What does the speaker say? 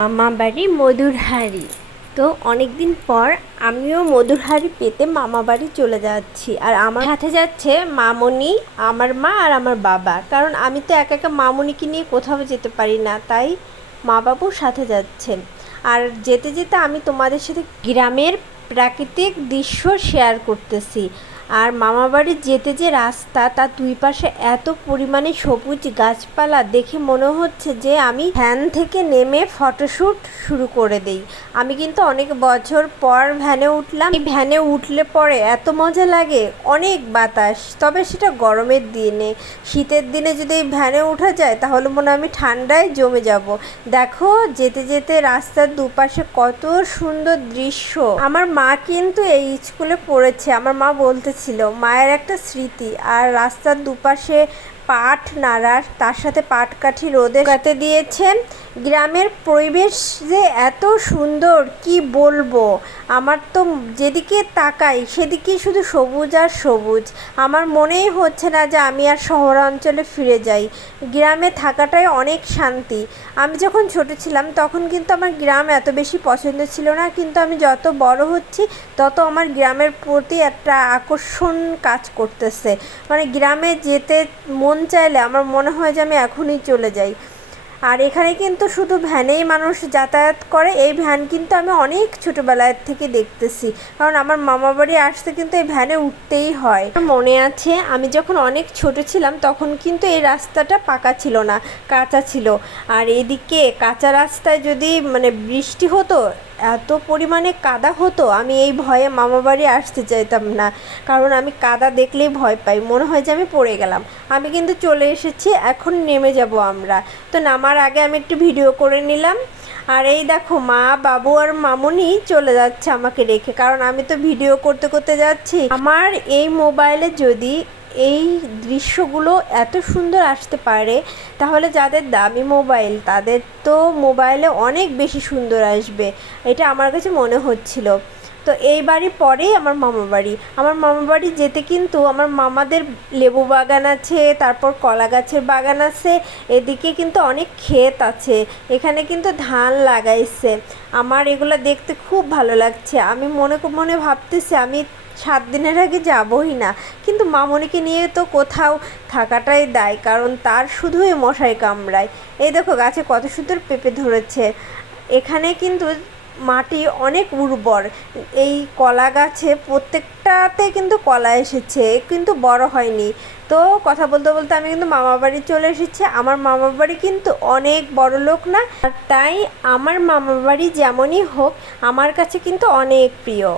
মামা বাড়ি মধুর হাড়ি তো অনেক দিন পর আমিও মধুর হাড়ি পেতে মামা বাড়ি চলে যাচ্ছি। আর আমার সাথে যাচ্ছে মামনি, আমার মা আর আমার বাবা। কারণ আমি তো একা একা মামনিকে নিয়ে কোথাও যেতে পারি না, তাই মা বাবুর সাথে যাচ্ছেন। আর যেতে যেতে আমি তোমাদের সাথে গ্রামের প্রাকৃতিক দৃশ্য শেয়ার করতেছি। আর মামাবাড়ি যেতে যে রাস্তা তার দুই পাশে এত পরিমাণে সবুজ গাছপালা দেখে মনে হচ্ছে যে আমি ভ্যান থেকে নেমে ফটোশ্যুট শুরু করে দেই। আমি কিন্তু অনেক বছর পর ভ্যানে উঠলাম। এই ভ্যানে উঠলে পরে এত মজা লাগে, অনেক বাতাস। তবে সেটা গরমের দিনে। শীতের দিনে যদি এই ভ্যানে ওঠা যায়, তাহলে মনে আমি ঠান্ডায় জমে যাব। দেখো, যেতে যেতে রাস্তার দুপাশে কত সুন্দর দৃশ্য। আমার মা কিন্তু এই স্কুলে পড়েছে। আমার মা বলতেছিল মায়ের একটা স্মৃতি। আর রাস্তার দুপাশে পাট নাড়ার, তার সাথে পাটকাঠি রোদে কাতে দিয়েছেন গ্রামের পরিবেশ যে এত সুন্দর, কি বলব? আমার তো যেদিকে তাকাই, সেদিকেই শুধু সবুজ আর সবুজ। আমার মনেই হচ্ছে না যে আমি আর শহরাঞ্চলে ফিরে যাই। গ্রামে থাকাটাই অনেক শান্তি। আমি যখন ছোট ছিলাম, তখন কিন্তু আমার গ্রাম এত বেশি পছন্দ ছিল না। কিন্তু আমি যত বড় হচ্ছি, তত আমার গ্রামের প্রতি একটা আকর্ষণ কাজ করতেছে। মানে গ্রামে যেতে মন চাইলে আমার মনে হয় যে আমি এখনই চলে যাই। আর এখানে কিন্তু শুধু ভ্যানেই মানুষ যাতায়াত করে, এই ভ্যান কিন্তু আমি অনেক ছোটোবেলার থেকে দেখতেছি। কারণ আমার মামা বাড়ি আসতে কিন্তু এই ভ্যানে উঠতেই হয়। মনে আছে, আমি যখন অনেক ছোট ছিলাম, তখন কিন্তু এই রাস্তাটা পাকা ছিল না, কাঁচা ছিল। আর এদিকে কাঁচা রাস্তায় যদি মানে বৃষ্টি হতো এত পরিমাণে কাদা হতো, আমি এই ভয়ে মামা বাড়ি আসতে চাইতাম না। কারণ আমি কাদা দেখলেই ভয় পাই, মনে হয় যে আমি পড়ে গেলাম। আমি কিন্তু চলে এসেছি, এখন নেমে যাব আমরা। তো নামার আগে আমি একটু ভিডিও করে নিলাম। আর এই দেখো, মা, বাবু আর মামুনি চলে যাচ্ছে আমাকে রেখে। কারণ আমি তো ভিডিও করতে করতে যাচ্ছি। আমার এই মোবাইলে যদি এই দৃশ্যগুলো এত সুন্দর আসতে পারে, তাহলে যাদের দামি মোবাইল, তাদের তো মোবাইলে অনেক বেশি সুন্দর আসবে, এটা আমার কাছে মনে হচ্ছিল। তো এই বাড়ি পরেই আমার মামা বাড়ি। আমার মামা বাড়ি যেতে কিন্তু আমার মামাদের লেবু বাগান আছে, তারপর কলা গাছের বাগান আছে, এদিকে কিন্তু অনেক ক্ষেত আছে, এখানে কিন্তু ধান লাগাইছে। আমার এগুলো দেখতে খুব ভালো লাগছে। আমি মনে মনে ভাবতেছি আমি সাত দিনের আগে যাবই না। কিন্তু মামনিকে নিয়ে তো কোথাও থাকাটাই দায়, কারণ তার শুধুই মশাই কামড়ায়। এই দেখো গাছে কত সুন্দর পেঁপে ধরেছে। এখানে কিন্তু মাটি অনেক উর্বর। এই কলা গাছে প্রত্যেকটাতে কিন্তু কলা এসেছে, কিন্তু বড় হয়নি। তো কথা বলতে বলতে আমি কিন্তু মামা বাড়ি চলে এসেছি। আমার মামা বাড়ি কিন্তু অনেক বড় লোক না। তাই আমার মামা বাড়ি যেমনই হোক, আমার কাছে কিন্তু অনেক প্রিয়।